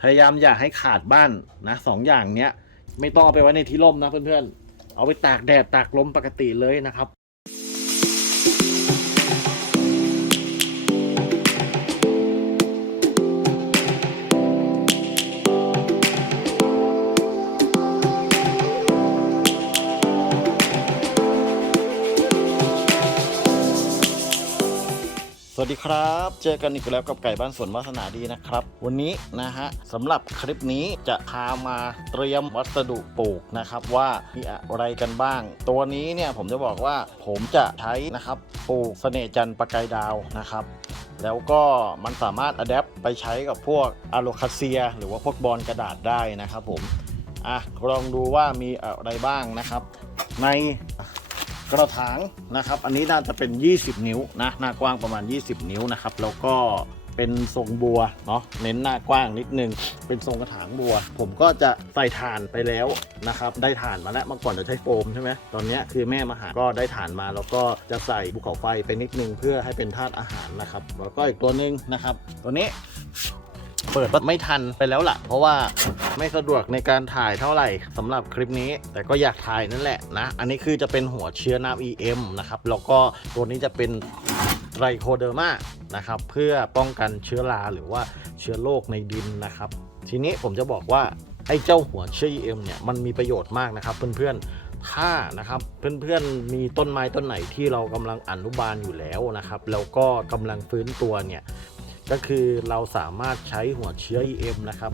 พยายามอย่าให้ขาดบ้านนะสองอย่างเนี้ย ไม่ต้องเอาไปไว้ในที่ร่มนะเพื่อนๆ เอาไปตากแดดตากลมปกติเลยนะครับ วัสดีครับ เจอกันอีกแล้วกับไก่บ้านสวนวาสนาดีนะครับ วันนี้นะฮะสำหรับคลิปนี้จะพามาเตรียมวัสดุปลูกนะครับว่ามีอะไรกันบ้าง ตัวนี้เนี่ยผมจะบอกว่าผมจะใช้นะครับปลูกเสน่จันทร์ประกายดาวนะครับแล้วก็มันสามารถอัดแอปไปใช้กับพวกอะโลคาเซีย หรือว่าพวกบอลกระดาษได้นะครับผมอะลองดูว่ามีอะไรบ้างนะครับ ใน กระถางนะครับ อันนี้น่าจะเป็น 20 นิ้วนะหน้ากว้างประมาณ 20 นิ้วนะครับ แล้วก็เป็นทรงบัวเนาะเน้นหน้ากว้างนิดนึง เป็นทรงกระถางบัว ผมก็จะใส่ถ่านไปแล้วนะครับได้ถ่านมาแล้วเมื่อก่อนจะใช้โฟมใช่ไหมตอนนี้คือแม่มาหาก็ได้ถ่านมา แล้วก็จะใส่ภูเขาไฟไปนิดนึงเพื่อให้เป็นธาตุอาหารนะครับแล้วก็อีกตัวหนึงนะครับ ตัวนี้ เปิดไม่ทันไปแล้วล่ะ เพราะว่าไม่สะดวกในการถ่ายเท่าไหร่สำหรับคลิปนี้ แต่ก็อยากถ่ายนั่นแหละนะ อันนี้คือจะเป็นหัวเชื้อน้ำ EM นะครับแล้วก็ตัวนี้จะเป็นไรโคเดอร์มานะครับเพื่อป้องกันเชื้อราหรือว่าเชื้อโรคในดินนะครับ ทีนี้ผมจะบอกว่าไอ้เจ้าหัวเชื้อ EM เนี่ยมันมีประโยชน์มากนะครับ เพื่อนๆถ้านะครับเพื่อนๆมีต้นไม้ต้นไหนที่เรากำลังอนุบาลอยู่แล้วนะครับ แล้วก็กำลังฟื้นตัวเนี่ย ก็คือเราสามารถใช้หัวเชื้อ EM นะครับ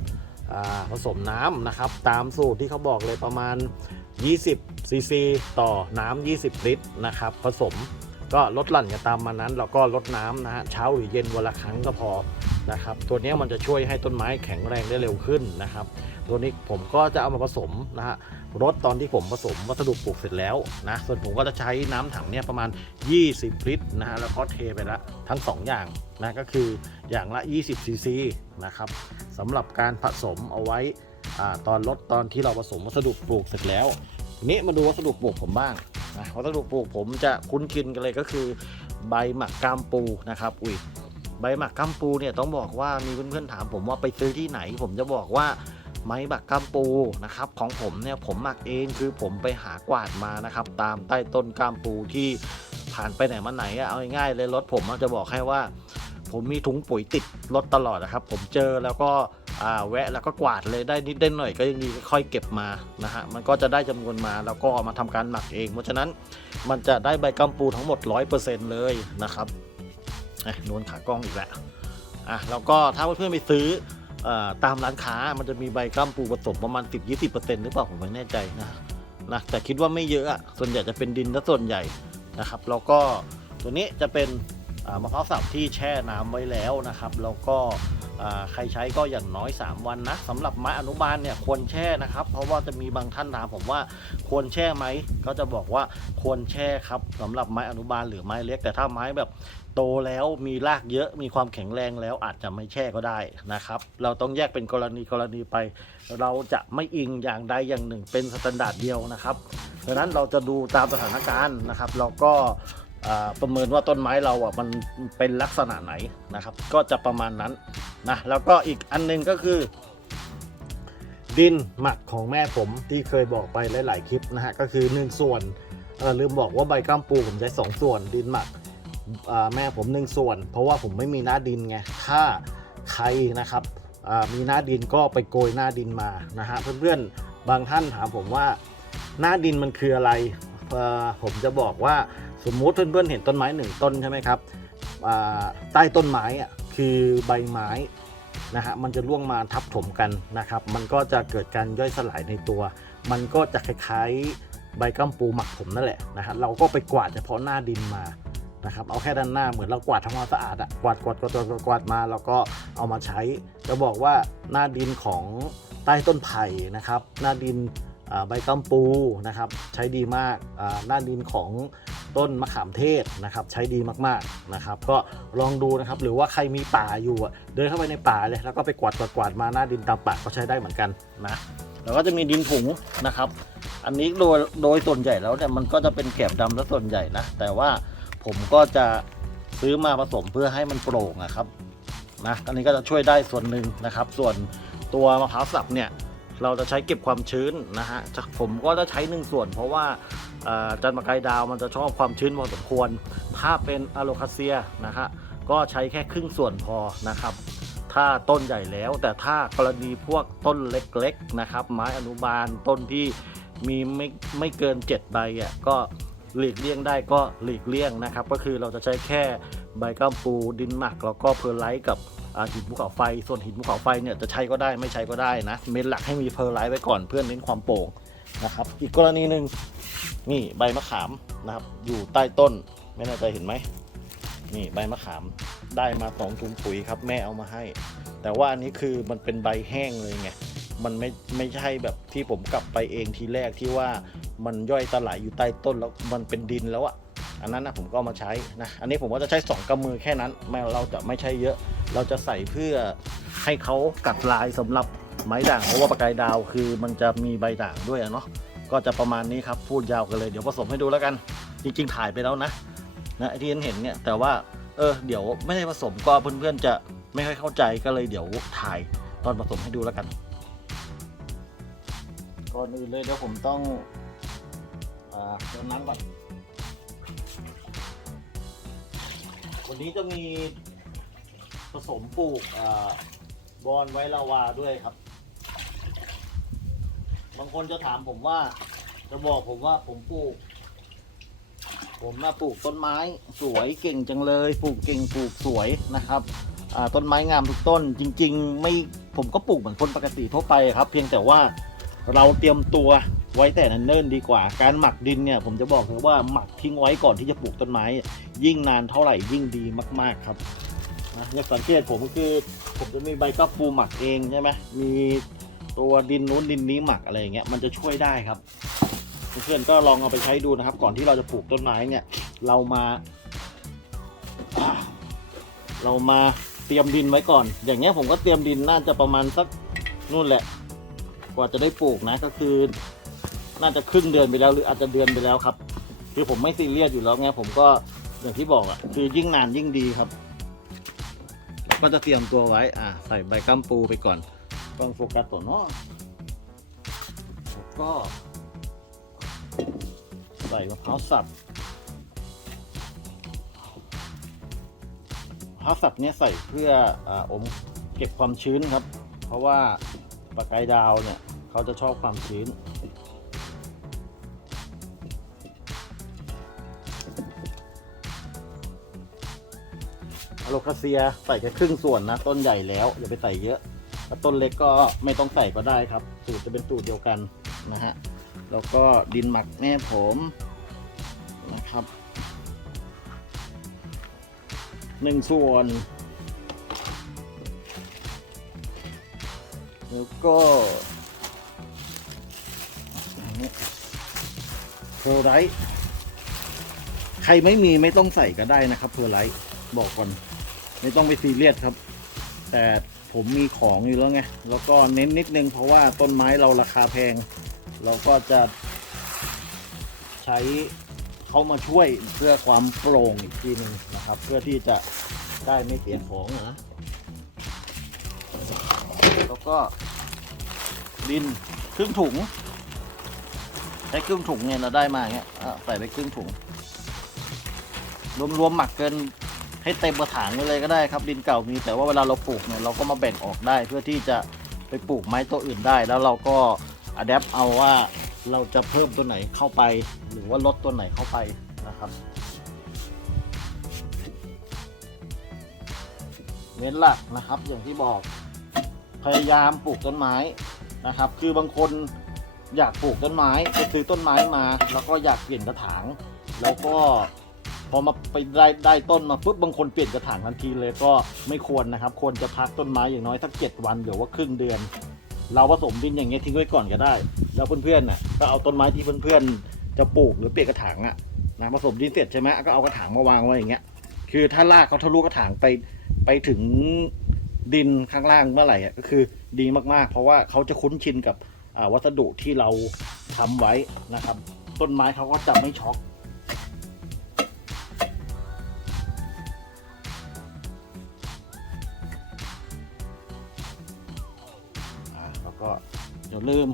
ผสมน้ำนะครับ ตามสูตรที่เขาบอกเลยประมาณ 20 ซีซี ต่อน้ำ 20 ลิตรนะครับ ผสม ก็ลดหลั่นกันตามมานั้นแล้วก็ลดน้ำนะฮะเช้าหรือเย็นวันละครั้งก็พอนะครับตัวนี้มันจะช่วยให้ต้นไม้แข็งแรงได้เร็วขึ้นนะครับ ตัวนี้ผมก็จะเอามาผสมนะฮะรดตอนที่ผมผสมวัสดุปลูกเสร็จแล้วนะส่วนผมก็จะใช้น้ำถังเนี่ยประมาณ 20 ลิตรนะฮะแล้วก็เทไปละทั้ง 2 อย่างนะก็คืออย่างละ 20ซีซีนะครับสำหรับการผสมเอาไว้อาตอนลดตอนที่เราผสมวัสดุปลูกเสร็จแล้ว ทีนี้มาดูวัสดุปลูกผมบ้างนะวัสดุปลูกผมจะคุ้นคินกันเลยก็คือ ใบหมักกามปูนะครับ อุ้ยใบหมักกามปูเนี่ยต้องบอกว่ามีเพื่อนๆถามผมว่าไปซื้อที่ไหน ผมจะบอกว่าไม้บักกัมปูนะครับของผมเนี่ยผมหมักเองคือผมไปหากวาดมานะครับ ตามใต้ต้นกามปูที่ผ่านไปไหนมาไหนอะเอาง่ายๆเลยรถผมจะบอกให้ว่า ผมมีถุงปุ๋ยติดรถตลอดนะครับ ผมเจอแล้วก็ อ่าแวะแล้วก็กวาดเลยได้นิดได้หน่อยก็ยังดีค่อยเก็บมานะฮะมันก็จะได้จำนวนมาแล้วก็ามาทำการหมักเอง เพราะฉะนั้นมันจะได้ใบกัมปูทั้งหมด 100%เลยนะครับเอ้นวลขากล้องอีกแล้วอะแล้วก็ถ้าเพื่อนๆไปซื้อตามร้านค้ามันจะมีใบกล้ามปูผสมประมาณ 10-20%หรือเปล่าผมไม่แน่ใจนะนะแต่คิดว่าไม่เยอะส่วนใหญ่จะเป็นดินซะส่วนใหญ่นะครับ แล้วก็ตัวนี้จะเป็น มะพร้าวสับที่แช่น้ำไว้แล้วนะครับ แล้วก็ใครใช้ก็อย่างน้อย 3 วันนะสำหรับไม้อนุบาลเนี่ยควรแช่นะครับ เพราะว่าจะมีบางท่านถามผมว่าควรแช่ไหมก็จะบอกว่าควรแช่ครับสำหรับไม้อนุบาลหรือไม้เล็ก แต่ถ้าไม้แบบโตแล้วมีรากเยอะมีความแข็งแรงแล้วอาจจะไม่แช่ก็ได้นะครับ เราต้องแยกเป็นกรณีกรณีไป เราจะไม่อิงอย่างใดอย่างหนึ่งเป็นสแตนดาร์ดเดียวนะครับดังนั้นเราจะดูตามสถานการณ์นะครับเราก็ ประเมินว่าต้นไม้เราอะมันเป็นลักษณะไหนนะครับ ก็จะประมาณนั้นนะแล้วก็อีกอันหนึงก็คือ ดินหมักของแม่ผมที่เคยบอกไปหลาย ๆ คลิปนะฮะก็คือ 1 ส่วนลืมบอกว่าใบกล้ามปูผมใช้2ส่วน ดินหมักแม่ผมหนึ่งส่วน เพราะว่าผมไม่มีหน้าดินไงถ้าใครนะครับมีหน้าดินก็ไปโกยหน้าดินมานะฮะเพื่อนๆบางท่านถามผมว่าหน้าดินมันคืออะไรผมจะบอกว่า สมมุติเพื่อนๆเห็นต้นไม้หนึ่งต้นใช่ไหมครับใต้ต้นไม้อะคือใบไม้นะฮะมันจะร่วงมาทับถมกันนะครับ มันก็จะเกิดการย่อยสลายในตัว มันก็จะคล้ายๆใบกัมปูหมักผมนั่นแหละนะฮะเราก็ไปกวาดเฉพาะหน้าดินมานะครับเอาแค่ด้านหน้าเหมือนเรากวาดทำความสะอาดอะกวาดกวาดกวาดกวาดกวาดกวาดมาแล้วก็เอามาใช้จะบอกว่าหน้าดินของใต้ต้นไผ่นะครับ หน้าดิน ใบกัมปูนะครับใช้ดีมากหน้าดินของต้นมะขามเทศนะครับใช้ดีมากๆนะครับ ก็ลองดูนะครับหรือว่าใครมีป่าอยู่เดินเข้าไปในป่าเลยแล้วก็ไปกวาดกวาดมาหน้าดินตามป่าก็ใช้ได้เหมือนกันนะแล้วก็จะมีดินถุงนะครับ อันนี้โดยโดยส่วนใหญ่แล้วเนี่ยมันก็จะเป็นแกลบดำซะส่วนใหญ่นะแต่ว่าผมก็จะซื้อมาผสมเพื่อให้มันโปร่งอะครับนะอันนี้ก็จะช่วยได้ส่วนหนึ่งนะครับ ส่วนตัวมะพร้าวสับเนี่ย เราจะใช้เก็บความชื้นนะฮะจะผมก็จะใช้หนึ่งส่วน เพราะว่าจันมะกายดาวมันจะชอบความชื้นพอสมควร ถ้าเป็นอะโลคาเซียนะฮะก็ใช้แค่ครึ่งส่วนพอนะครับ ถ้าต้นใหญ่แล้วแต่ถ้ากรณีพวกต้นเล็กๆนะครับ ไม้อนุบาลต้นที่มีไม่ไม่เกิน 7 ใบอะก็หลีกเลี่ยงได้ก็หลีกเลี่ยงนะครับ ก็คือเราจะใช้แค่ใบก้ามปูดินหมักแล้วก็เพอร์ไลท์กับ หินภูเขาไฟ ส่วนหินภูเขาไฟเนี่ยจะใช้ก็ได้ไม่ใช้ก็ได้นะ เมนหลักให้มีเพอร์ไลท์ไว้ก่อนเพื่อเน้นความโปร่งนะครับ อีกกรณีหนึ่งนี่ใบมะขามนะครับ อยู่ใต้ต้นไม่แน่ใจเห็นไหมนี่ใบมะขามได้มาสองถุงปุ๋ยครับ แม่เอามาให้ แต่ว่าอันนี้คือมันเป็นใบแห้งเลยไงมันไม่ไม่ใช่แบบที่ผมกลับไปเองทีแรกที่ว่ามันย่อยตะไหลอยู่ใต้ต้นแล้วมันเป็นดินแล้วอะอันนั้นนะผมก็มาใช้นะอันนี้ผมก็จะใช้สองกำมือแค่นั้นไม่เราจะไม่ใช่เยอะ เราจะใส่เพื่อให้เขากัดลายสำหรับไม้ด่างเพราะว่าปากกายดาวคือมันจะมีใบด่างด้วยเนาะก็จะประมาณนี้ครับพูดยาวกันเลยเดี๋ยวผสมให้ดูแล้วกัน จริง ๆ ถ่ายไปแล้วนะนะที่เห็นเนี่ยแต่ว่าเออเดี๋ยวไม่ได้ผสมก็เพื่อนๆจะไม่ค่อยเข้าใจก็เลยเดี๋ยวถ่ายตอนผสมให้ดูแล้วกันก่อนอื่นเลยเดี๋ยวผมต้องอ่าเติมน้ำก่อนวันนี้จะมี สมปลูกอบอนไว้ลาวาด้วยครับ บางคนจะถามผมว่า จะบอกผมว่าผมปลูก ผมมาปลูกต้นไม้สวยเก่งจังเลย ปลูกเก่งปลูกสวยนะครับต้นไม้งามทุกต้น จริง ๆ ไม่ผมก็ปลูกเหมือนคนปกติทั่วไปครับ เพียงแต่ว่าเราเตรียมตัวไว้แต่นันเนิ่นดีกว่า การหมักดินเนี่ยผมจะบอกเลยว่าหมักทิ้งไว้ก่อนที่จะปลูกต้นไม้ ยิ่งนานเท่าไหร่ยิ่งดีมาก ๆ ครับ นะอย่างสังเกตผมคือผมจะมีใบกระปูหมักเองใช่ไหมมีตัวดินนู้นดินนี้หมักอะไรอย่างเงี้ยมันจะช่วยได้ครับ เพื่อนๆก็ลองเอาไปใช้ดูนะครับ ก่อนที่เราจะปลูกต้นไม้เนี่ย เรามา เรามาเตรียมดินไว้ก่อน อย่างเงี้ยผมก็เตรียมดินน่าจะประมาณสักนู่นแหละ กว่าจะได้ปลูกนะก็คือ น่าจะครึ่งเดือนไปแล้วหรืออาจจะเดือนไปแล้วครับ คือผมไม่ซีเรียสอยู่แล้วไงผมก็อย่างที่บอกอะ่ะคือยิ่งนานยิ่งดีครับ ก็จะเตรียมตัวไว้อ่าใส่ใบกัมปูไปก่อนต้องโฟกัสตัวเนาะแล้วก็ ใส่มะพร้าวสับมะพร้าวสับเนี่ยใส่เพื่อออมเก็บความชื้นครับ เพราะว่าปลากายดาวเนี่ย เขาจะชอบความชื้น ลคาเซียใส่แค่ครึ่งส่วนนะ ต้นใหญ่แล้ว อย่าไปใส่เยอะถ้าต้นเล็กก็ไม่ต้องใส่ก็ได้ครับ สูตรจะเป็นสูตรเดียวกันนะฮะแล้วก็ดินหมักแม่ผมนะครับหนึ่งส่วน แล้วก็นี้โพรไลท์ใครไม่มีไม่ต้องใส่ก็ได้นะครับโพรไลท์บอกก่อน ไม่ต้องไปซีเรียสครับ แต่ผมมีของอยู่แล้วไง แล้วก็เน้นนิดนึงเพราะว่าต้นไม้เราราคาแพง เราก็จะใช้เขามาช่วยเพื่อความโปร่งอีกทีหนึ่งนะครับ เพื่อที่จะได้ไม่เสียของนะแล้วก็ดินครึ่งถุงใช้ครึ่งถุงเนี่ยเราได้มาเงี้ยใส่ไปครึ่งถุง รวมๆหมักเกิน ให้เต็มกระถางไปเลยก็ได้ครับ ดินเก่ามี แต่ว่าเวลาเราปลูกเนี่ยเราก็มาแบ่งออกได้เพื่อที่จะไปปลูกไม้ตัวอื่นได้ แล้วเราก็อัดแอปเอาว่าเราจะเพิ่มตัวไหนเข้าไป หรือว่าลดตัวไหนเข้าไปนะครับเน้นหลักนะครับอย่างที่บอกพยายามปลูกต้นไม้นะครับ คือบางคนอยากปลูกต้นไม้ไปซื้อต้นไม้มา แล้วก็อยากเปลี่ยนกระถาง แล้วก็ พอมาไปได้ได้ต้นมาปุ๊บบางคนเปลี่ยนกระถางทันทีเลยก็ไม่ควรนะครับ ควรจะพักต้นไม้อย่างน้อยสักเจ็ดวันหรือว่าครึ่งเดือน เราผสมดินอย่างเงี้ยทิ้งไว้ก่อนก็ได้ แล้วเพื่อนๆน่ะก็เอาต้นไม้ที่เพื่อนๆ จะปลูกหรือเปลี่ยนกระถางอะนะผสมดินเสร็จใช่ไหมก็เอากระถางมาวางไว้อย่างเงี้ย คือถ้ารากเขาทะลุกระถางไปไปถึงดินข้างล่างเมื่อไหร่อะก็คือดีมากๆ เพราะว่าเขาจะคุ้นชินกับวัสดุที่เราทำไว้นะครับ ต้นไม้เขาก็จะไม่ช็อก อย่าลืม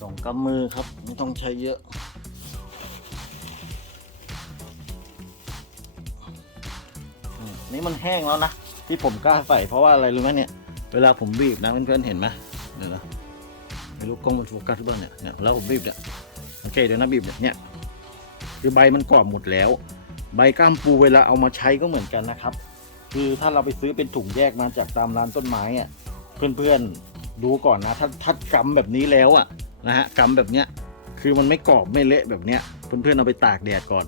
สองกำมือครับ ไม่ต้องใช้เยอะนี่มันแห้งแล้วนะ ที่ผมกล้าใส่เพราะว่าอะไรรู้ไหมเนี่ย เวลาผมบีบนะเพื่อนๆเห็นไหมเดี๋ยวนะไม่รู้กล้องมันโฟกัสหรือเปล่าเนี่ยเนี่ยแล้วผมบีบเนี่ยโอเคเดี๋ยวนะบีบเนี่ยเนี่ยคือใบมันกรอบหมดแล้ว ใบก้ามปูเวลาเอามาใช้ก็เหมือนกันนะครับ คือถ้าเราไปซื้อเป็นถุงแยกมาจากตามร้านต้นไม้อะเพื่อนๆดูก่อนนะถ้าถ้ากำแบบนี้แล้วอะนะฮะกำแบบเนี้ยคือมันไม่กรอบไม่เละแบบเนี้ยเพื่อนๆเอาไปตากแดดก่อน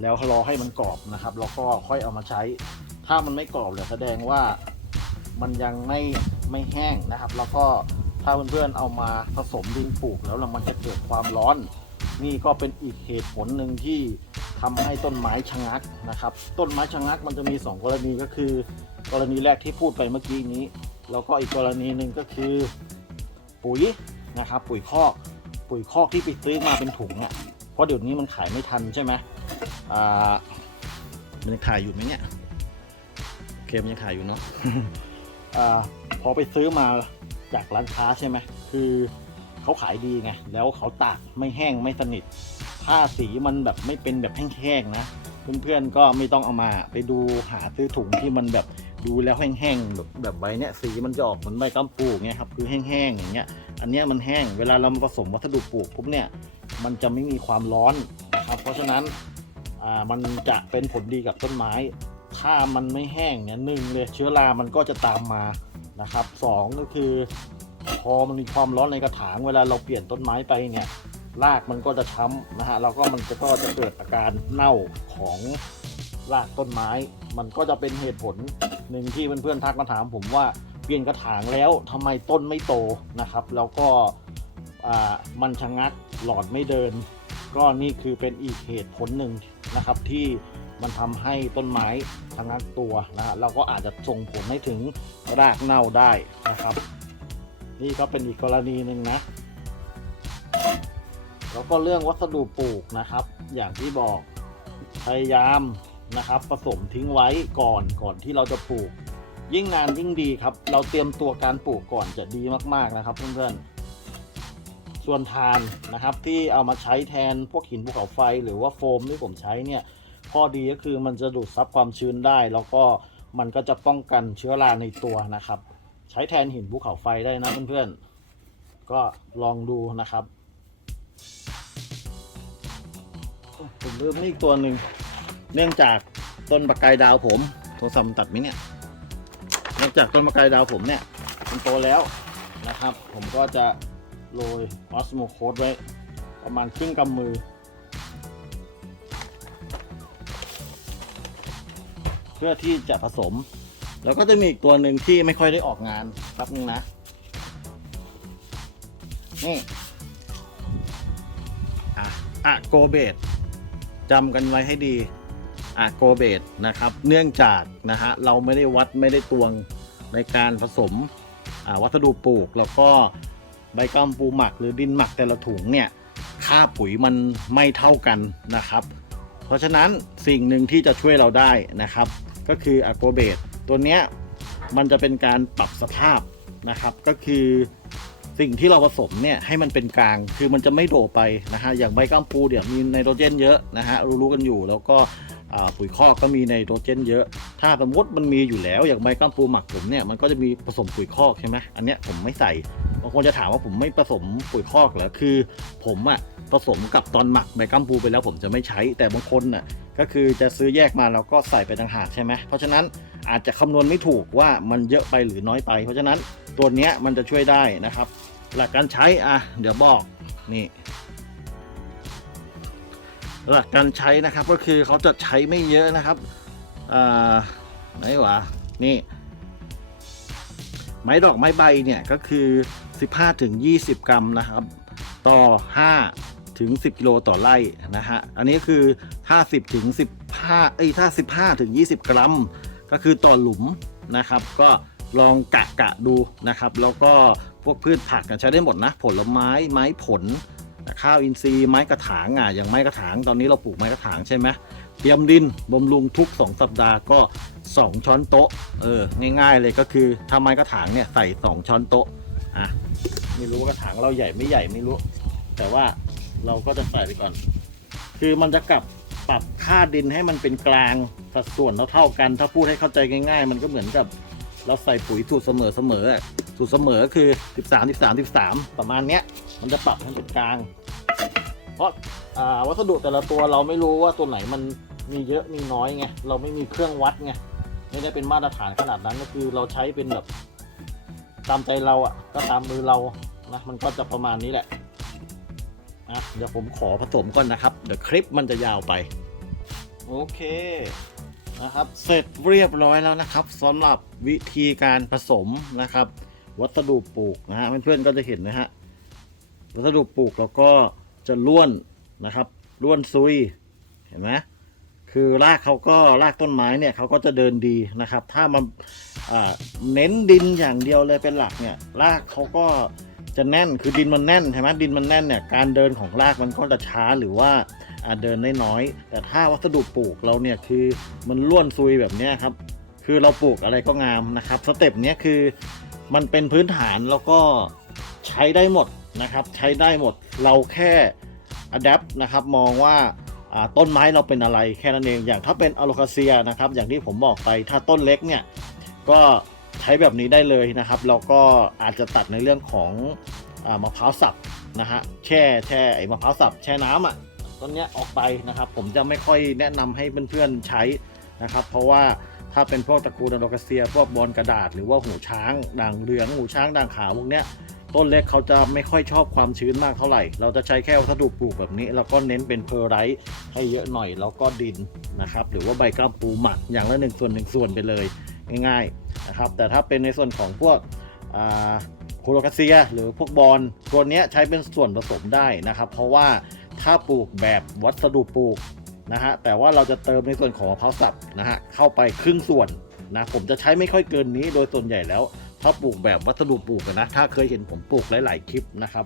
แล้วรอให้มันกรอบนะครับแล้วก็ค่อยเอามาใช้ ถ้ามันไม่กรอบเนี่ยแสดงว่ามันยังไม่ไม่แห้งนะครับ แล้วก็ถ้าเพื่อนๆเอามาผสมดินปลูกแล้วมันจะเกิดความร้อน นี่ก็เป็นอีกเหตุผลหนึ่งที่ทำให้ต้นไม้ชะงักนะครับ ต้นไม้ชะงักมันจะมี 2 กรณีก็คือ กรณีแรกที่พูดไปเมื่อกี้นี้ แล้วก็อีกกรณีหนึ่งก็คือ ปุ๋ยนะครับ ปุ๋ยคอก ปุ๋ยคอกที่ไปซื้อมาเป็นถุงอะเพราะเดี๋ยวนี้มันขายไม่ทันใช่ไหมอ่ามันยังขายอยู่ไหมเนี่ยเคมยังขายอยู่เนาะอ่าพอไปซื้อมาจากร้านค้าใช่ไหมคือ เขาขายดีไงแล้วเขาตากไม่แห้งไม่สนิทถ้าสีมันแบบไม่เป็นแบบแห้งๆนะเพื่อนๆก็ไม่ต้องเอามาไปดูหาซื้อถุงที่มันแบบดูแล้วแห้งๆแบบแบบใบเนี้ยสีมันจะออกเหมือนใบกัมปูเงี้ยครับคือแห้งๆอย่างเงี้ย อันเนี้ยมันแห้งเวลาเราผสมวัสดุปลูกปุ๊บเนี่ยมันจะไม่มีความร้อนนะครับเพราะฉะนั้นอ่ามันจะเป็นผลดีกับต้นไม้ ถ้ามันไม่แห้งเนี่ยหนึ่งเลยเชื้อรามันก็จะตามมานะครับสองก็คือ พอมันมีความร้อนในกระถางเวลาเราเปลี่ยนต้นไม้ไปเนี่ยรากมันก็จะช้ำนะฮะแล้วก็มันจะก็จะเกิดอาการเน่าของรากต้นไม้ มันก็จะเป็นเหตุผลหนึ่งที่เพื่อนๆทักมาถามผมว่าเปลี่ยนกระถางแล้วทำไมต้นไม่โตนะครับ แล้วก็มันชะงักหลอดไม่เดิน ก็นี่คือเป็นอีกเหตุผลหนึ่งนะครับที่มันทำให้ต้นไม้ชะงักตัวนะฮะเราก็อาจจะส่งผลให้ถึงรากเน่าได้นะครับ นี่ก็เป็นอีกกรณีหนึ่งนะแล้วก็เรื่องวัสดุปลูกนะครับ อย่างที่บอกพยายามนะครับ ผสมทิ้งไว้ก่อนก่อนที่เราจะปลูก ยิ่งนานยิ่งดีครับ เราเตรียมตัวการปลูกก่อนจะดีมากๆนะครับ เพื่อนๆส่วนทานนะครับที่เอามาใช้แทนพวกหินภูเขาไฟหรือว่าโฟมที่ผมใช้เนี่ยข้อดีก็คือมันจะดูดซับความชื้นได้ แล้วก็มันก็จะป้องกันเชื้อราในตัวนะครับ ใช้แทนหินภูเขาไฟได้นะเพื่อนๆ ก็ลองดูนะครับผมลืมนี่อีกตัวหนึ่ง เนื่องจากต้นปากกายดาวผมโทรศัพท์มันตัดไหมเนี่ย เนื่องจากต้นปากกายดาวผมเนี่ย มันโตแล้วนะครับ ผมก็จะโรยออสโมโคดไว้ ประมาณครึ่งกำมือเพื่อที่จะผสม แล้วก็จะมีอีกตัวหนึ่งที่ไม่ค่อยได้ออกงานแป๊บนึงนะ นี่อะอะโกเบตจำกันไว้ให้ดีอะโกเบตนะครับ เนื่องจากนะฮะเราไม่ได้วัดไม่ได้ตวงในการผสมวัสดุปลูก แล้วก็ใบกัมปูหมักหรือดินหมักแต่ละถุงเนี่ยค่าปุ๋ยมันไม่เท่ากันนะครับ เพราะฉะนั้นสิ่งหนึ่งที่จะช่วยเราได้นะครับ ก็คืออะโกเบต ตัวเนี้ยมันจะเป็นการปรับสภาพนะครับ ก็คือสิ่งที่เราผสมเนี่ยให้มันเป็นกลาง คือมันจะไม่โดไปนะฮะ อย่างใบกัมปูเนี่ยมีไนโตรเจนเยอะนะฮะ รู้ๆกันอยู่ แล้วก็ปุ๋ยคอกก็มีไนโตรเจนเยอะ ถ้าสมมติมันมีอยู่แล้ว อย่างใบกัมปูหมักผมเนี่ย มันก็จะมีผสมปุ๋ยคอกใช่ไหมอันเนี้ยผมไม่ใส่ บางคนจะถามว่าผมไม่ผสมปุ๋ยคอกเหรอ คือผมอะผสมกับตอนหมักใบกัมปูไปแล้วผมจะไม่ใช้ แต่บางคนน่ะก็คือจะซื้อแยกมาแล้วก็ใส่ไปต่างหากใช่ไหมเพราะฉะนั้น อาจจะคำนวณไม่ถูกว่ามันเยอะไปหรือน้อยไป เพราะฉะนั้นตัวนี้มันจะช่วยได้นะครับ หลักการใช้อะเดี๋ยวบอกนี่หลักการใช้นะครับก็คือเขาจะใช้ไม่เยอะนะครับอ่าไหนวะนี่ไม้ดอกไม้ใบเนี่ยก็คือ 15ถึง20 กรัมนะครับ ต่อ 5 ถึง 10 กิโลต่อไร่นะฮะอันนี้คือ 50ถึง15เอ้ยถ้า15ถึง20 กรัม ก็คือต่อหลุมนะครับ ก็ลองกะกะดูนะครับ แล้วก็พวกพืชผักกันใช้ได้หมดนะ ผลไม้ไม้ผลข้าวอินทรีย์ไม้กระถางอะอย่างไม้กระถางตอนนี้เราปลูกไม้กระถางใช่ไหมเตรียมดินบำรุงทุก 2 สัปดาห์ก็ 2 ช้อนโต๊ะเออง่ายๆเลยก็คือถ้าไม้กระถางเนี่ยใส่ 2 ช้อนโต๊ะอะไม่รู้ว่ากระถางเราใหญ่ไม่ใหญ่ไม่รู้ แต่ว่าเราก็จะใส่ไปก่อน คือมันจะกลับปรับค่าดินให้มันเป็นกลาง สัดส่วนเท่าๆกัน ถ้าพูดให้เข้าใจง่าย ๆ มันก็เหมือนกับเราใส่ปุ๋ยสูตรเสมอเสมอสูตรเสมอคือ 13 13 13 ประมาณเนี้ย มันจะปรับให้เป็นกลาง เพราะาวัสดุแต่ละตัวเราไม่รู้ว่าตัวไหนมันมีเยอะมีน้อยไงเราไม่มีเครื่องวัดไงไม่ได้เป็นมาตรฐานขนาดนั้นก็คือเราใช้เป็นแบบตามใจเราอะ่ะก็ตามมือเรานะมันก็จะประมาณนี้แหละนะเดี๋ยวผมขอผสมก่อนนะครับ เดี๋ยวคลิปมันจะยาวไป โอเค นะครับเสร็จเรียบร้อยแล้วนะครับสำหรับวิธีการผสมนะครับ วัสดุปลูกนะฮะเพื่อนๆก็จะเห็นนะฮะวัสดุปลูกเราก็จะล้วนนะครับล้วนซุยเห็นไหมคือรากเขาก็รากต้นไม้เนี่ยเขาก็จะเดินดีนะครับ ถ้ามันอ่าเน้นดินอย่างเดียวเลยเป็นหลักเนี่ยรากเขาก็จะแน่นคือดินมันแน่นใช่ไหมดินมันแน่นเนี่ยการเดินของรากมันก็จะช้าหรือว่า อ่าเดินได้น้อย แต่ถ้าวัสดุปลูกเราเนี่ยคือมันล้วนซุยแบบนี้ครับ คือเราปลูกอะไรก็งามนะครับสเต็ปนี้คือมันเป็นพื้นฐานแล้วก็ใช้ได้หมดนะครับใช้ได้หมดเราแค่อัดแอปนะครับมองว่าต้นไม้เราเป็นอะไรแค่นั้นเองอย่างถ้าเป็นอะโลคาเซียนะครับ อย่างที่ผมบอกไปถ้าต้นเล็กเนี่ยก็ใช้แบบนี้ได้เลยนะครับแล้วก็อาจจะตัดในเรื่องของอมะพร้าวสับนะฮะแช่แช่ไอ้มะพร้าวสับแช่น้ำอะ ต้นเนี้ยออกไปนะครับ ผมจะไม่ค่อยแนะนำให้เพื่อนๆใช้นะครับ เพราะว่าถ้าเป็นพวกตระกูลอโลคาเซีย พวกบอลกระดาษหรือว่าหูช้างด่างเหลืองหูช้างด่างขาวพวกเนี้ยต้นเล็กเขาจะไม่ค่อยชอบความชื้นมากเท่าไหร่ เราจะใช้แค่วัสดุปลูกแบบนี้ แล้วก็เน้นเป็นเพอร์ไรท์ให้เยอะหน่อย แล้วก็ดินนะครับ หรือว่าใบกล้ามปูหมักอย่างละหนึ่งส่วนหนึ่งส่วนไปเลยง่ายๆนะครับ แต่ถ้าเป็นในส่วนของพวกอ่าโคโลคาเซีย หรือพวกบอลตัวนี้ใช้เป็นส่วนผสมได้นะครับ เพราะว่า ถ้าปลูกแบบวัสดุปลูกนะฮะแต่ว่าเราจะเติมในส่วนของมะพร้าวสับนะฮะเข้าไปครึ่งส่วนนะผมจะใช้ไม่ค่อยเกินนี้โดยส่วนใหญ่แล้วถ้าปลูกแบบวัสดุปลูกนะถ้าเคยเห็นผมปลูกหลาย ๆ คลิปนะครับ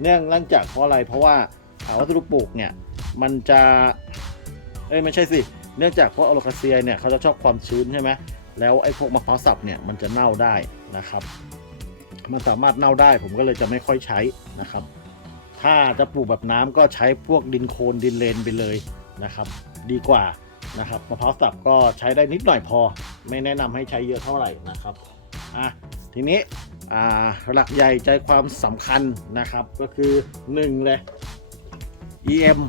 เนื่องเนื่องจากเพราะอะไรเพราะว่าอ่าวัสดุปลูกเนี่ยมันจะเอ้ยไม่ใช่สิเนื่องจากพวกอโลคาเซียเนี่ยเขาจะชอบความชื้นใช่ไหมแล้วไอ้พวกมะพร้าวสับเนี่ยมันจะเน่าได้นะครับ มันสามารถเน่าได้ผมก็เลยจะไม่ค่อยใช้นะครับ ถ้าจะปลูกแบบน้ำก็ใช้พวกดินโคลนดินเลนไปเลยนะครับ ดีกว่านะครับมะพร้าวสับก็ใช้ได้นิดหน่อยพอ ไม่แนะนำให้ใช้เยอะเท่าไหร่นะครับอะทีนี้อ่าหลักใหญ่ใจความสำคัญนะครับก็คือ 1 เลย EM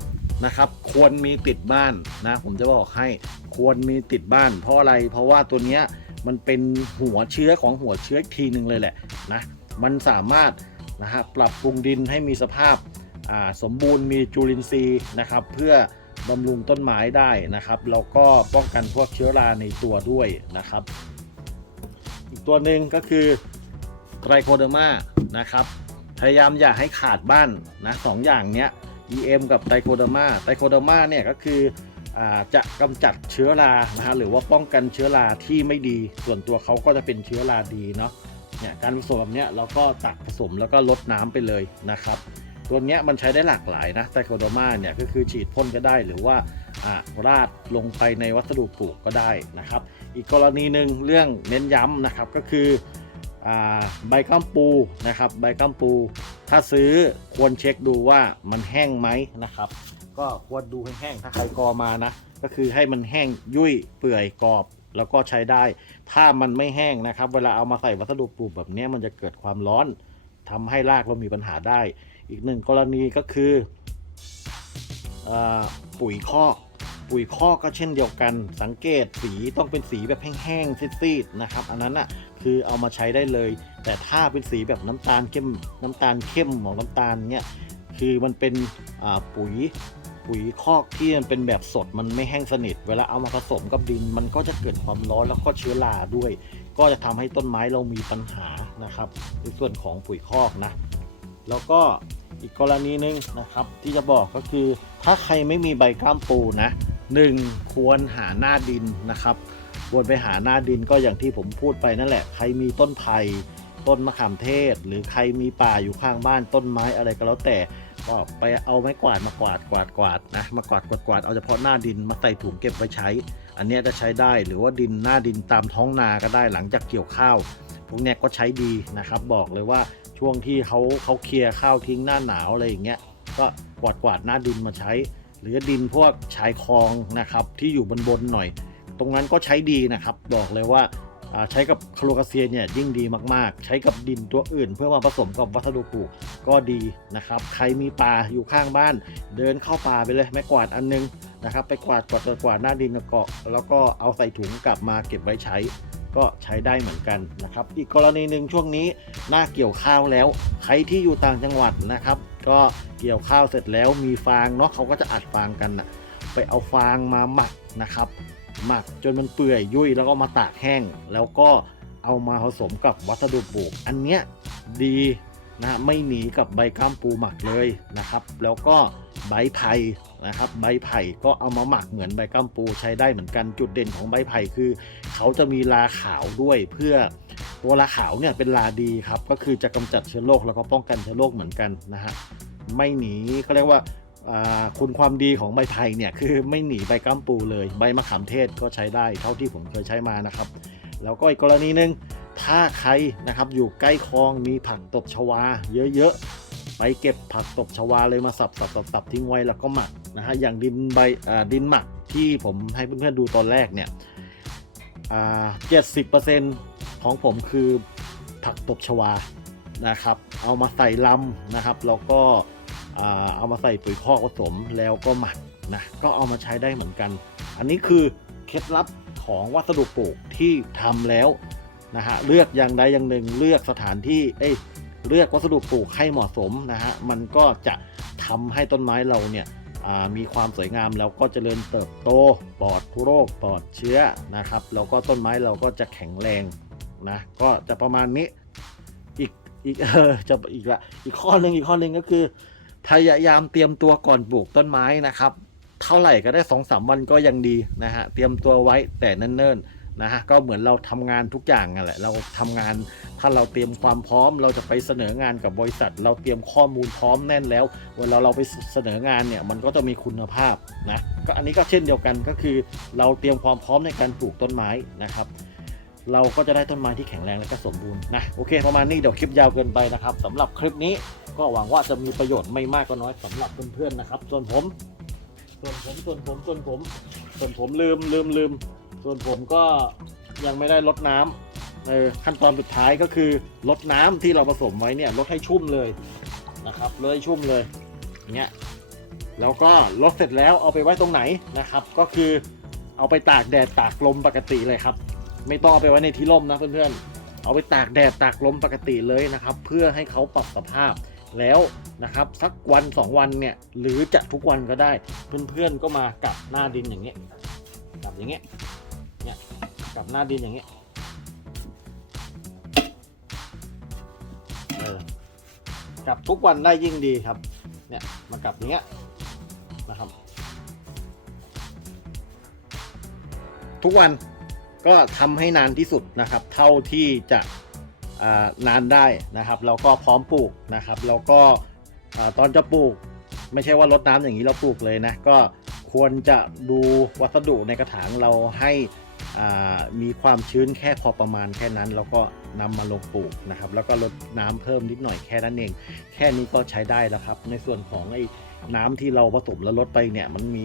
นะครับควรมีติดบ้านนะผมจะบอกให้ควรมีติดบ้าน เพราะอะไรเพราะว่าตัวเนี้ยมันเป็นหัวเชื้อของหัวเชื้ออีกทีหนึ่งเลยแหละนะมันสามารถ นะฮะปรับปรุงดินให้มีสภาพสมบูรณ์มีจุลินทรีย์นะครับ เพื่อบำรุงต้นไม้ได้นะครับแล้วก็ป้องกันพวกเชื้อราในตัวด้วยนะครับ อีกตัวหนึ่งก็คือไตรโคเดอร์มานะครับพยายามอย่าให้ขาดบ้านนะสองอย่างเนี้ย EM กับไตรโคเดอร์มาไตรโคเดอร์มาเนี่ยก็คือจะกำจัดเชื้อรานะฮะหรือว่าป้องกันเชื้อราที่ไม่ดี ส่วนตัวเขาก็จะเป็นเชื้อราดีเนาะ เนี่ยการผสมแบบเนี้ยเราก็ตักผสมแล้วก็ลดน้ำไปเลยนะครับ ตัวเนี้ยมันใช้ได้หลากหลายนะไตรโคเดมาเนี่ยก็คือฉีดพ่นก็ได้หรือว่าราดลงไปในวัสดุปลูกก็ได้นะครับ อีกกรณีหนึ่งเรื่องเน้นย้ำนะครับก็คืออใบก้ามปูนะครับใบก้ามปู ถ้าซื้อควรเช็คดูว่ามันแห้งไหมนะครับ ก็ควรดูให้แห้งถ้าใครกอมานะก็คือให้มันแห้งยุ่ยเปื่อยกรอบ แล้วก็ใช้ได้ ถ้ามันไม่แห้งนะครับ เวลาเอามาใส่วัสดุปลูกแบบนี้มันจะเกิดความร้อนทำให้รากเรามีปัญหาได้ อีกหนึ่งกรณีก็คืออปุ๋ยคอกปุ๋ยคอกก็เช่นเดียวกัน สังเกตสีต้องเป็นสีแบบแห้งๆซีดๆนะครับ อันนั้นอะคือเอามาใช้ได้เลย แต่ถ้าเป็นสีแบบน้ำตาลเข้มน้ำตาลเข้มของน้ำตาลเนี่ยคือมันเป็นปุ๋ย ปุ๋ยคอกที่มันเป็นแบบสดมันไม่แห้งสนิท เวลาเอามาผสมกับดิน มันก็จะเกิดความร้อนแล้วก็เชื้อราด้วย ก็จะทำให้ต้นไม้เรามีปัญหานะครับ ในส่วนของปุ๋ยคอกนะ แล้วก็อีกกรณีหนึ่งนะครับ ที่จะบอกก็คือ ถ้าใครไม่มีใบกล้ามปูนะหนึ่งควรหาหน้าดินนะครับวรไปหาหน้าดินก็อย่างที่ผมพูดไปนั่นแหละ ใครมีต้นไผ่ต้นมะขามเทศ หรือใครมีป่าอยู่ข้างบ้านต้นไม้อะไรก็แล้วแต่ ก็ไปเอาไม้กวาดมากวาดกวาดกวาดนะมากวาดกวาดกวาดเอาเฉพาะหน้าดินมาใส่ถุงเก็บไว้ใช้ อันนี้จะใช้ได้หรือว่าดินหน้าดินตามท้องนาก็ได้หลังจากเกี่ยวข้าว พวกนี้ก็ใช้ดีนะครับ บอกเลยว่าช่วงที่เขาเขาเคลียร์ข้าวทิ้งหน้าหนาวอะไรอย่างเงี้ยก็กวาดกวาดหน้าดินมาใช้ หรือดินพวกชายคลองนะครับที่อยู่บนบนหน่อย ตรงนั้นก็ใช้ดีนะครับ บอกเลยว่า ใช้กับคาโลกาเซียเนี่ยยิ่งดีมากๆ ใช้กับดินตัวอื่น เพื่อมาผสมกับวัสดุปลูกก็ดีนะครับ ใครมีป่าอยู่ข้างบ้าน เดินเข้าป่าไปเลยไม้กวาดอันนึงนะครับ ไปกวาดกวาดกวาดกวาดหน้าดินเกาะแล้วก็เอาใส่ถุงกลับมาเก็บไว้ใช้ก็ใช้ได้เหมือนกันนะครับ อีกกรณีหนึ่งช่วงนี้หน้าเกี่ยวข้าวแล้ว ใครที่อยู่ต่างจังหวัดนะครับ ก็เกี่ยวข้าวเสร็จแล้วมีฟางเนาะเขาก็จะอัดฟางกันนะไปเอาฟางมาหมักนะครับ หมักจนมันเปื่อยยุ่ยแล้วก็มาตากแห้ง แล้วก็เอามาผสมกับวัสดุปลูก อันเนี้ยดีนะไม่หนีกับใบก้ามปูหมักเลยนะครับ แล้วก็ใบไผ่นะครับ ใบไผ่ก็เอามาหมักเหมือนใบก้ามปูใช้ได้เหมือนกันจุดเด่นของใบไผ่คือ เขาจะมีลาขาวด้วยเพื่อตัวลาขาวเนี่ยเป็นลาดีครับก็คือจะกำจัดเชื้อโรคแล้วก็ป้องกันเชื้อโรคเหมือนกันนะฮะไม่หนีเขาเรียกว่า คุณความดีของใบไผ่เนี่ยคือไม่หนีใบก้มปูเลย ใบมะขามเทศก็ใช้ได้เท่าที่ผมเคยใช้มานะครับ แล้วก็อีกกรณีหนึ่งถ้าใครนะครับอยู่ใกล้คลองมีผักตบชวาเยอะๆ ไปเก็บผักตบชวาเลยมาสับสับสับสับทิ้งไว้แล้วก็หมักนะฮะอย่างดินใบดินหมักที่ผมให้เพื่อนๆดูตอนแรกเนี่ยเจ็ดสิบเปอร์เซ็นต์ของผมคือผักตบชวานะครับ เอามาใส่ลำนะครับ แล้วก็ เอามาใส่ปุ๋ยคอกผสมแล้วก็หมักนะก็เอามาใช้ได้เหมือนกัน อันนี้คือเคล็ดลับของวัสดุปลูกที่ทำแล้วนะฮะเลือกอย่างใดอย่างหนึ่งเลือกสถานที่เอ้ยเลือกวัสดุปลูกให้เหมาะสมนะฮะมันก็จะทำให้ต้นไม้เราเนี่ยมีความสวยงามแล้วก็เจริญเติบโตปลอดโรคปลอดเชื้อนะครับแล้วก็ต้นไม้เราก็จะแข็งแรงนะก็จะประมาณนี้อีกอีกเออจะอีกละอีกข้อหนึ่งอีกข้อหนึ่งก็คือ พยายามเตรียมตัวก่อนปลูกต้นไม้นะครับ เท่าไหร่ก็ได้สองสามวันก็ยังดีนะฮะเตรียมตัวไว้แต่เนิ่นๆนะฮะก็เหมือนเราทำงานทุกอย่างนั่นแหละเราทำงานถ้าเราเตรียมความพร้อม เราจะไปเสนองานกับบริษัท เราเตรียมข้อมูลพร้อมแน่นแล้ว เวลาเราไปเสนองานเนี่ยมันก็จะมีคุณภาพนะก็อันนี้ก็เช่นเดียวกันก็คือ เราเตรียมความพร้อมในการปลูกต้นไม้นะครับเราก็จะได้ต้นไม้ที่แข็งแรงและก็สมบูรณ์นะโอเค ประมาณนี้เดี๋ยวคลิปยาวเกินไปนะครับสำหรับคลิปนี้ ก็หวังว่าจะมีประโยชน์ไม่มากก็น้อยสำหรับเพื่อนๆนะครับ ส่วนผม ส่วนผมส่วนผมส่วนผม ส่วนผมลืมลืมลืม ส่วนผมก็ยังไม่ได้ลดน้ำเออขั้นตอนสุดท้ายก็คือลดน้ำที่เราผสมไว้เนี่ยลดให้ชุ่มเลยนะครับลดให้ชุ่มเลยเนี้ยแล้วก็ลดเสร็จแล้วเอาไปไว้ตรงไหนนะครับ ก็คือเอาไปตากแดดตากลมปกติเลยครับ ไม่ต้องเอาไปไว้ในที่ร่มนะเพื่อนๆเอาไปตากแดดตากลมปกติเลยนะครับ เพื่อให้เขาปรับสภาพ แล้วนะครับสักวันสองวันเนี่ยหรือจะทุกวันก็ได้ เพื่อนๆก็มากับหน้าดินอย่างเงี้ยกับอย่างเงี้ยเนี่ยกับหน้าดินอย่างเงี้ยเออกับทุกวันได้ยิ่งดีครับเนี่ยมากับอย่างเงี้ยนะครับ ทุกวันก็ทำให้นานที่สุดนะครับ เท่าที่จะ นานได้นะครับแล้วก็พร้อมปลูกนะครับแล้วก็ตอนจะปลูกไม่ใช่ว่ารดน้ำอย่างนี้เราปลูกเลยนะก็ควรจะดูวัสดุในกระถางเราให้มีความชื้นแค่พอประมาณแค่นั้น แล้วก็นำมาลงปลูกนะครับ แล้วก็ลดน้ำเพิ่มนิดหน่อยแค่นั้นเอง แค่นี้ก็ใช้ได้แล้วครับ ในส่วนของไอ้น้ำที่เราผสมแล้วลดไปเนี่ยมันมี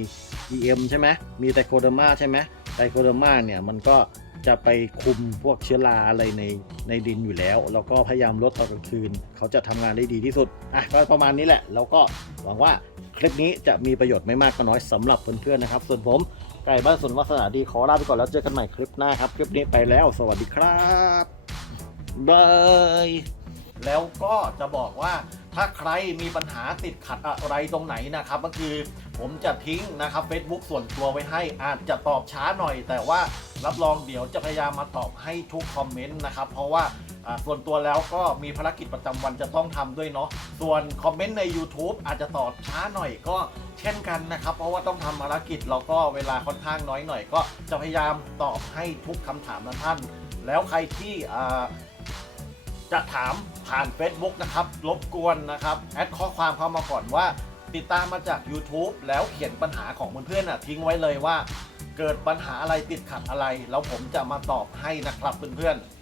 EM ใช่ไหมมีไตโคเดอร์มาใช่ไหมไตโคเดอร์มาเนี่ยมันก็ จะไปคุมพวกเชื้อราอะไรในในดินอยู่แล้ว แล้วก็พยายามลดตอนกลางคืน เขาจะทำงานได้ดีที่สุด อะก็ประมาณนี้แหละ แล้วก็หวังว่าคลิปนี้จะมีประโยชน์ไม่มากก็น้อยสำหรับเพื่อนๆนะครับ ส่วนผมไก่บ้านสวนวาสนาดีขอลาไปก่อนแล้วเจอกันใหม่คลิปหน้าครับ คลิปนี้ไปแล้ว สวัสดีครับบายแล้วก็จะบอกว่าถ้าใครมีปัญหาติดขัดอะไรตรงไหนนะครับก็คือ ผมจะทิ้งนะครับ Facebook ส่วนตัวไว้ให้อาจจะตอบช้าหน่อย แต่ว่ารับรองเดี๋ยวจะพยายามมาตอบให้ทุกคอมเมนต์นะครับ เพราะว่าส่วนตัวแล้วก็มีภารกิจประจำวันจะต้องทำด้วยเนาะส่วนคอมเมนต์ใน YouTube อาจจะตอบช้าหน่อยก็เช่นกันนะครับ เพราะว่าต้องทำภารกิจแล้วก็เวลาค่อนข้างน้อยหน่อย ก็จะพยายามตอบให้ทุกคำถามนะท่าน แล้วใครที่จะถามผ่าน Facebook นะครับรบกวนนะครับ แอดข้อความเข้ามาก่อนว่า ติดตามมาจาก YouTube แล้วเขียนปัญหาของเพื่อนๆน่ะทิ้งไว้เลยว่า เกิดปัญหาอะไรติดขัดอะไร แล้วผมจะมาตอบให้นะครับเพื่อนๆ